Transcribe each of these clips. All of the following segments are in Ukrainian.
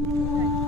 Ей,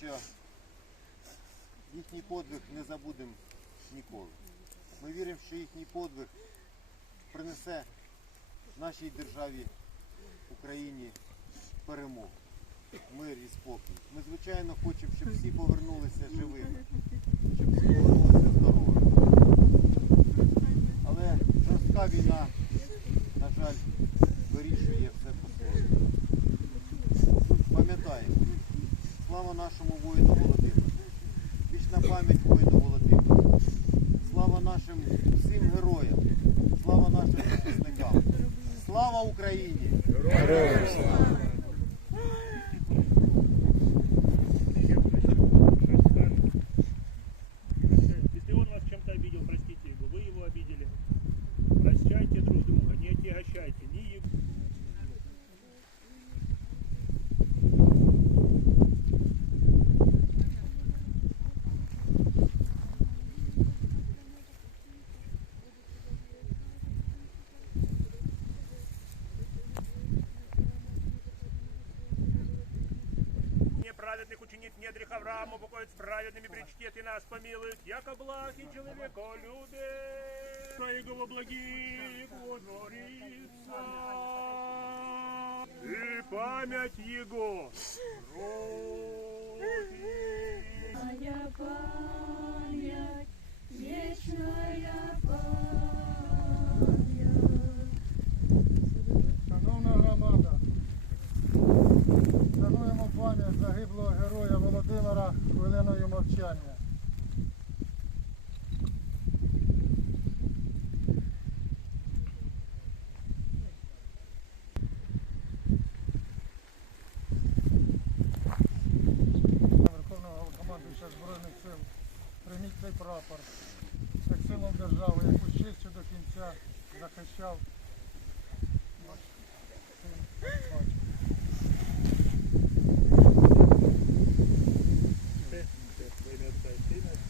що їхній подвиг не забудемо ніколи. Ми віримо, що їхній подвиг принесе нашій державі Україні перемогу, мир і спокій. Ми, звичайно, хочемо, щоб всі Неправедных учинит не Аврааму, покоит с праведными причтет и нас помилует, яко благ и человеко любит, Твоего его благих водворится, и память его. Моя память, прапор, як силом держави, яку з честю до кінця захищав. Thank you.